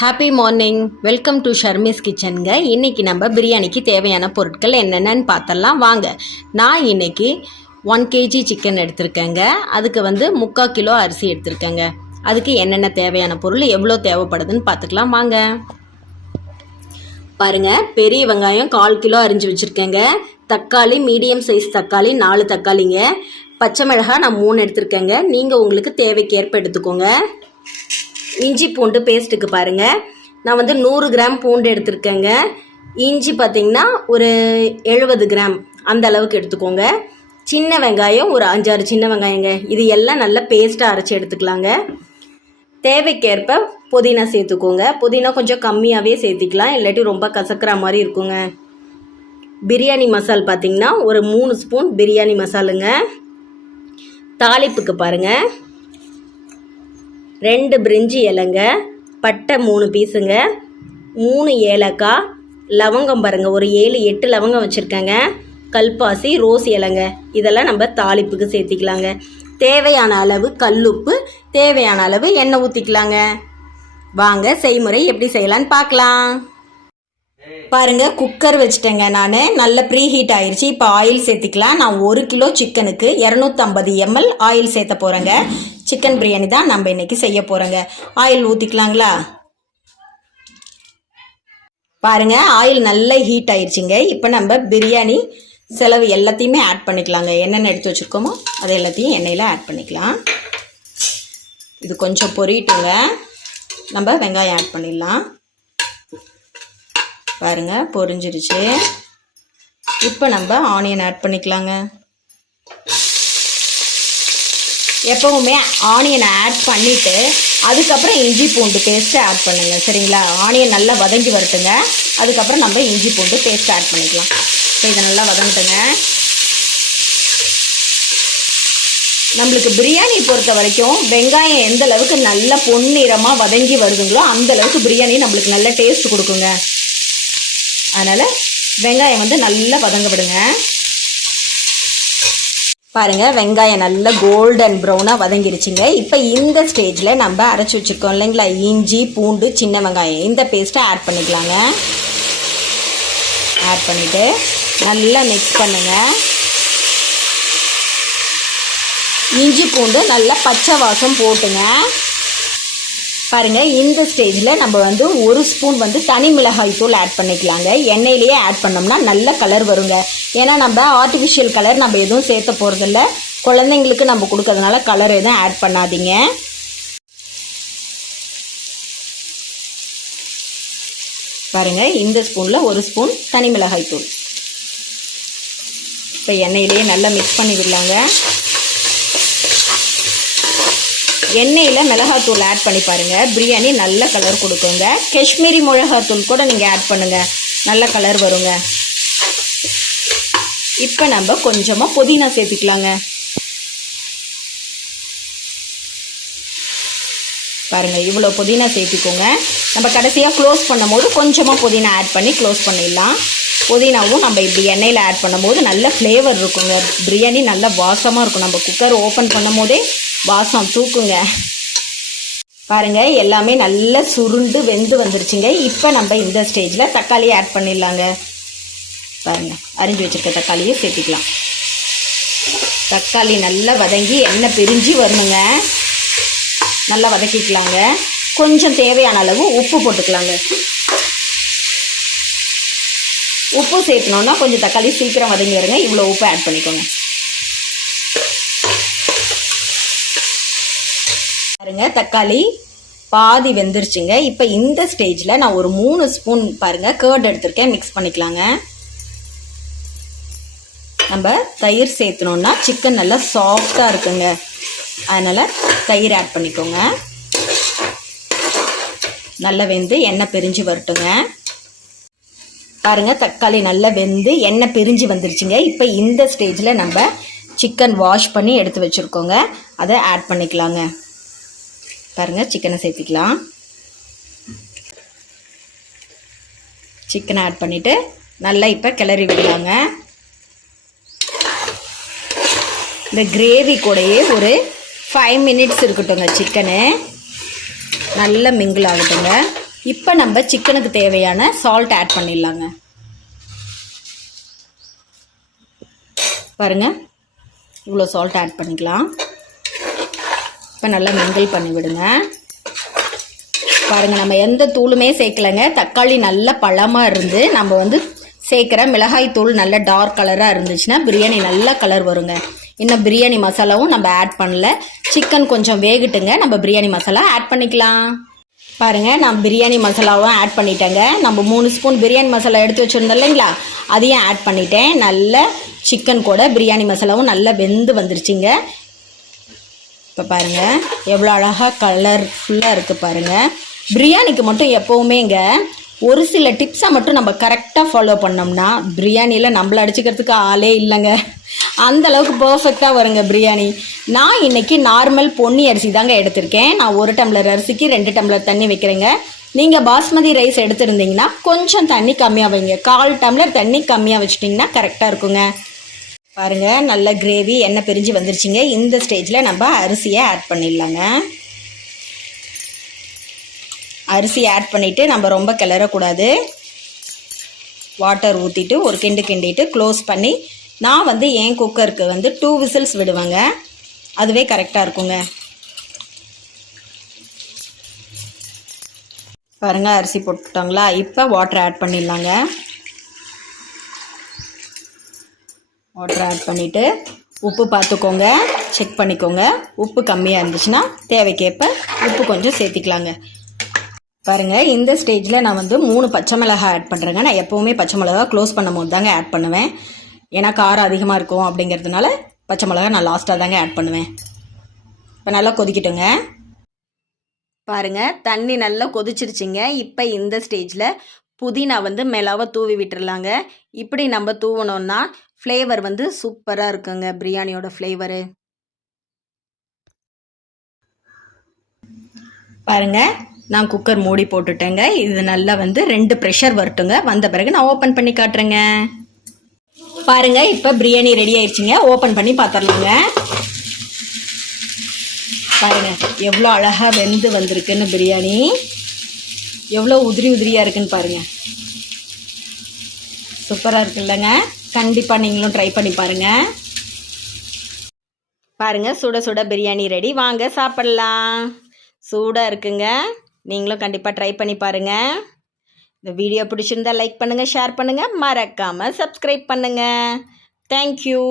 Happy morning, welcome to Sharmi's கிச்சனுங்க. இன்றைக்கி நம்ம பிரியாணிக்கு தேவையான பொருட்கள் என்னென்னு பார்த்தலாம் வாங்க. நான் இன்றைக்கி 1 kg சிக்கன் எடுத்திருக்கேங்க. அதுக்கு 3/4 கிலோ அரிசி எடுத்திருக்கேங்க. அதுக்கு என்னென்ன தேவையான பொருள் எவ்வளோ தேவைப்படுதுன்னு பார்த்துக்கலாம் வாங்க. பாருங்கள், பெரிய வெங்காயம் 1/4 கிலோ அரிஞ்சு வச்சுருக்கேங்க. தக்காளி மீடியம் சைஸ் தக்காளி 4 தக்காளிங்க. பச்சை மிளகாய் நான் 3 எடுத்திருக்கேங்க. நீங்கள் உங்களுக்கு தேவைக்கேற்ப எடுத்துக்கோங்க. இஞ்சி பூண்டு பேஸ்ட்டுக்கு பாருங்கள், நான் 100 கிராம் பூண்டு எடுத்திருக்கேங்க. இஞ்சி பார்த்திங்கன்னா ஒரு 70 கிராம் அந்த அளவுக்கு எடுத்துக்கோங்க. சின்ன வெங்காயம் ஒரு 5-6 சின்ன வெங்காயங்க. இது எல்லாம் நல்லா பேஸ்ட்டாக அரைச்சி எடுத்துக்கலாங்க. தேவைக்கேற்ப புதினா சேர்த்துக்கோங்க. புதினா கொஞ்சம் கம்மியாகவே சேர்த்திக்கலாம், இல்லாட்டி ரொம்ப கசக்கிற மாதிரி இருக்குங்க. பிரியாணி மசால் பார்த்திங்கன்னா ஒரு 3 ஸ்பூன் பிரியாணி மசாலுங்க. தாளிப்புக்கு பாருங்கள், 2 பிரிஞ்சி இலைங்க, பட்டை 3 பீஸுங்க, 3 ஏலக்காய், லவங்கம் பாருங்கள் ஒரு 7-8 லவங்கம் வச்சுருக்கேங்க, கல்பாசி, ரோஸ் இலைங்க. இதெல்லாம் நம்ம தாளிப்புக்கு சேர்த்திக்கலாங்க. தேவையான அளவு கல்லுப்பு, தேவையான அளவு எண்ணெய் ஊற்றிக்கலாங்க. வாங்க செய்முறை எப்படி செய்யலான்னு பார்க்கலாம். பாருங்கள், குக்கர் வச்சுட்டேங்க. நான் நல்ல ப்ரீ ஹீட் ஆயிடுச்சு. இப்போ ஆயில் சேர்த்திக்கலாம். நான் 1 கிலோ சிக்கனுக்கு 250 ml ஆயில் சேர்த்த போகிறேங்க. சிக்கன் பிரியாணி தான் நம்ம இன்றைக்கி செய்ய போகிறோங்க. ஆயில் ஊற்றிக்கலாங்களா? பாருங்கள், ஆயில் நல்ல ஹீட் ஆயிடுச்சுங்க. இப்போ நம்ம பிரியாணி செலவு எல்லாத்தையுமே ஆட் பண்ணிக்கலாங்க. என்னென்ன எடுத்து வச்சுருக்கோமோ அது எல்லாத்தையும் எண்ணெயில் ஆட் பண்ணிக்கலாம். இது கொஞ்சம் பொரியட்டுங்க. நம்ம வெங்காயம் ஆட் பண்ணிடலாம். பாருங்கள், பொரிஞ்சிருச்சு. இப்போ நம்ம ஆனியன் ஆட் பண்ணிக்கலாங்க. எப்போவுமே ஆனியனை ஆட் பண்ணிவிட்டு அதுக்கப்புறம் இஞ்சி பூண்டு பேஸ்ட்டு ஆட் பண்ணுங்கள், சரிங்களா? ஆனியன் நல்லா வதங்கி வரட்டுங்க. அதுக்கப்புறம் நம்ம இஞ்சி பூண்டு பேஸ்ட்டு ஆட் பண்ணிக்கலாம். இப்போ இதை நல்லா வதங்கட்டுங்க. நம்மளுக்கு பிரியாணி பொறுத்த வரைக்கும் வெங்காயம் எந்த அளவுக்கு நல்ல பொன்னிறமாக வதங்கி வருதுங்களோ அந்த அளவுக்கு பிரியாணி நம்மளுக்கு நல்ல டேஸ்ட் கொடுக்குங்க. அதனால் வெங்காயம் நல்லா வதங்க விடுங்க. பாருங்கள், வெங்காயம் நல்லா கோல்டன் ப்ரௌனாக வதங்கிருச்சுங்க. இப்போ இந்த ஸ்டேஜில் நம்ம அரைச்சி வச்சுருக்கோம் இல்லைங்களா, இஞ்சி பூண்டு சின்ன வெங்காயம், இந்த பேஸ்ட்டை ஆட் பண்ணிக்கலாங்க. ஆட் பண்ணிவிட்டு நல்லா மிக்ஸ் பண்ணுங்கள். இஞ்சி பூண்டு நல்லா பச்சை வாசம் போட்டுங்க. பாருங்கள், இந்த ஸ்டேஜில் நம்ம 1 ஸ்பூன் தனி மிளகாய் தூள் ஆட் பண்ணிக்கலாங்க. எண்ணெயிலேயே ஆட் பண்ணோம்னா நல்ல கலர் வருங்க. ஏன்னா நம்ம ஆர்டிஃபிஷியல் கலர் நம்ம எதுவும் சேர்த்த போகிறதில்ல. குழந்தைங்களுக்கு நம்ம கொடுக்கறதுனால கலர் எதுவும் ஆட் பண்ணாதீங்க. பாருங்கள், இந்த ஸ்பூனில் 1 ஸ்பூன் தனி மிளகாய் தூள். இப்போ எண்ணெயிலேயே நல்லா மிக்ஸ் பண்ணி விடலாங்க. எண்ணெயில் மிளகாத்தூள் ஆட் பண்ணி பாருங்கள், பிரியாணி நல்ல கலர் கொடுக்குங்க. காஷ்மீரி மிளகாத்தூள் கூட நீங்கள் ஆட் பண்ணுங்கள், நல்ல கலர் வருங்க. இப்போ நம்ம கொஞ்சமாக புதினா சேர்த்துக்கலாங்க. பாருங்கள், இவ்வளோ புதினா சேர்த்துக்கோங்க. நம்ம கடைசியாக க்ளோஸ் பண்ணும்போது கொஞ்சமாக புதினா ஆட் பண்ணி க்ளோஸ் பண்ணிடலாம். புதினாவும் நம்ம இப்படி எண்ணெயில் ஆட் பண்ணும்போது நல்ல ஃப்ளேவர் இருக்குங்க. பிரியாணி நல்ல வாசமாக இருக்கும். நம்ம குக்கர் ஓப்பன் பண்ணும் போதே வாசம் தூக்குங்க. பாருங்கள், எல்லாமே நல்லா சுருண்டு வெந்து வந்துருச்சுங்க. இப்போ நம்ம இந்த ஸ்டேஜில் தக்காளியை ஆட் பண்ணிடலாங்க. பாருங்கள், அரிஞ்சு வச்சுருக்க தக்காளியை சேர்த்திக்கலாம். தக்காளி நல்லா வதங்கி எண்ணெய் பிரிஞ்சு வரணுங்க. நல்லா வதக்கிக்கலாங்க. கொஞ்சம் தேவையான அளவு உப்பு போட்டுக்கலாங்க. உப்பு சேர்க்கணுன்னா கொஞ்சம் தக்காளி சீக்கிரம் வதங்கி வருங்க. இவ்வளோ உப்பு ஆட் பண்ணிக்கோங்க. பாருங்க, தக்காளி பாதி வெந்துருச்சுங்க. இப்போ இந்த ஸ்டேஜில் நான் ஒரு 3 ஸ்பூன் பாருங்கள் கர்ட் எடுத்துருக்கேன், மிக்ஸ் பண்ணிக்கலாங்க. நம்ம தயிர் சேர்த்தணுன்னா சிக்கன் நல்லா சாஃப்டாக இருக்குங்க. அதனால் தயிர் ஆட் பண்ணிக்கோங்க. நல்லா வெந்து எண்ணெய் பிரிஞ்சு வரட்டுங்க. பாருங்கள், தக்காளி நல்லா வெந்து எண்ணெய் பிரிஞ்சு வந்துருச்சுங்க. இப்போ இந்த ஸ்டேஜில் நம்ம சிக்கன் வாஷ் பண்ணி எடுத்து வச்சுருக்கோங்க, அதை ஆட் பண்ணிக்கலாங்க. பாருங்கள், சிக்கனை சேர்த்திக்கலாம். சிக்கனை ஆட் பண்ணிவிட்டு நல்லா இப்போ கிளறி விடலாங்க. இந்த கிரேவி கூடயே ஒரு 5 மினிட்ஸ் இருக்கட்டுங்க. சிக்கனு நல்லா மிங்கிள் ஆகட்டுங்க. இப்போ நம்ம சிக்கனுக்கு தேவையான சால்ட் ஆட் பண்ணிடலாங்க. பாருங்கள், இவ்வளோ சால்ட் ஆட் பண்ணிக்கலாம். இப்போ நல்லா மிங்கிள் பண்ணி விடுங்க. பாருங்கள், நம்ம எந்த தூளுமே சேர்க்கலைங்க. தக்காளி நல்ல பழமாக இருந்து நம்ம வந்து சேர்க்குற மிளகாய் தூள் நல்ல டார்க் கலராக இருந்துச்சுன்னா பிரியாணி நல்ல கலர் வருங்க. இன்னும் பிரியாணி மசாலாவும் நம்ம ஆட் பண்ணல. சிக்கன் கொஞ்சம் வேகட்டுங்க, நம்ம பிரியாணி மசாலா ஆட் பண்ணிக்கலாம். பாருங்கள், நான் பிரியாணி மசாலாவும் ஆட் பண்ணிட்டேங்க. நம்ம 3 ஸ்பூன் பிரியாணி மசாலா எடுத்து வச்சுருந்தோம் இல்லைங்களா, அதையும் ஆட் பண்ணிட்டேன். நல்ல சிக்கன் கூட பிரியாணி மசாலாவும் நல்லா வெந்து வந்துருச்சுங்க. இப்போ பாருங்கள் எவ்வளோ அழகாக கலர்ஃபுல்லாக இருக்குது பாருங்கள். பிரியாணிக்கு மட்டும் எப்போவுமேங்க ஒரு சில டிப்ஸை மட்டும் நம்ம கரெக்டாக ஃபாலோ பண்ணோம்னா பிரியாணியில் நம்மளை அடிச்சுக்கிறதுக்கு ஆளே இல்லைங்க. அந்தளவுக்கு பர்ஃபெக்டாக வருங்க பிரியாணி. நான் இன்றைக்கி நார்மல் பொன்னி அரிசி தாங்க எடுத்திருக்கேன். நான் 1 டம்ளர் அரிசிக்கு 2 டம்ளர் தண்ணி வைக்கிறேங்க. நீங்கள் பாஸ்மதி ரைஸ் எடுத்துருந்தீங்கன்னா கொஞ்சம் தண்ணி கம்மியாக வைங்க. 1/4 டம்ளர் தண்ணி கம்மியாக வச்சுட்டிங்கன்னா கரெக்டாக இருக்குங்க. பாருங்கள், நல்ல கிரேவி எண்ணெய் பிரிஞ்சு வந்துருச்சுங்க. இந்த ஸ்டேஜில் நம்ம அரிசியை ஆட் பண்ணிடலாங்க. அரிசி ஆட் பண்ணிவிட்டு நம்ம ரொம்ப கிளறக்கூடாது. வாட்டர் ஊற்றிட்டு ஒரு கிண்டிட்டு க்ளோஸ் பண்ணி நான் வந்து என் குக்கருக்கு வந்து 2 விசில்ஸ் விடுவேங்க. அதுவே கரெக்டாக இருக்குங்க. பாருங்கள், அரிசி போட்டுட்டோங்களா. இப்போ வாட்டர் ஆட் பண்ணிடலாங்க. வாட்டர் ஆட் பண்ணிவிட்டு உப்பு பார்த்துக்கோங்க, செக் பண்ணிக்கோங்க. உப்பு கம்மியாக இருந்துச்சுன்னா தேவைக்கேற்ப உப்பு கொஞ்சம் சேர்த்திக்கலாங்க. பாருங்கள், இந்த ஸ்டேஜில் நான் வந்து 3 பச்சை மிளகாய் ஆட் பண்ணுறேங்க. நான் எப்போவுமே பச்சை மிளகா க்ளோஸ் பண்ணும் போது தாங்க ஆட் பண்ணுவேன். ஏன்னா காரம் அதிகமாக இருக்கும் அப்படிங்கிறதுனால பச்சை மிளகா நான் லாஸ்ட்டாக தாங்க ஆட் பண்ணுவேன். இப்போ நல்லா கொதிக்கட்டுங்க. பாருங்கள், தண்ணி நல்லா கொதிச்சிருச்சுங்க. இப்போ இந்த ஸ்டேஜில் புதினா வந்து மேலாவை தூவி விட்டுறலாங்க. இப்படி நம்ம தூவணுன்னா ஃப்ளேவர் வந்து சூப்பராக இருக்குங்க, பிரியாணியோட ஃப்ளேவரு. பாருங்கள், நான் குக்கர் மூடி போட்டுட்டேங்க. இது நல்லா வந்து 2 ப்ரெஷர் வரட்டுங்க. வந்த பிறகு நான் ஓப்பன் பண்ணி காட்டுறேங்க. பாருங்கள், இப்போ பிரியாணி ரெடி ஆயிடுச்சுங்க. ஓப்பன் பண்ணி பார்த்துடலாங்க. பாருங்கள், எவ்வளோ அழகாக வெந்து வந்திருக்குன்னு பிரியாணி. எவ்வளோ உதிரியாக இருக்குன்னு பாருங்கள். சூப்பராக இருக்குல்லங்க. கண்டிப்பாக நீங்களும் ட்ரை பண்ணி பாருங்கள். பாருங்கள், சுட சுட பிரியாணி ரெடி. வாங்க சாப்பிட்லாம். சூடாக இருக்குங்க. நீங்களும் கண்டிப்பாக ட்ரை பண்ணி பாருங்கள். இந்த வீடியோ பிடிச்சிருந்தால் லைக் பண்ணுங்கள், ஷேர் பண்ணுங்கள், மறக்காமல் சப்ஸ்கிரைப் பண்ணுங்கள். தேங்க்யூ.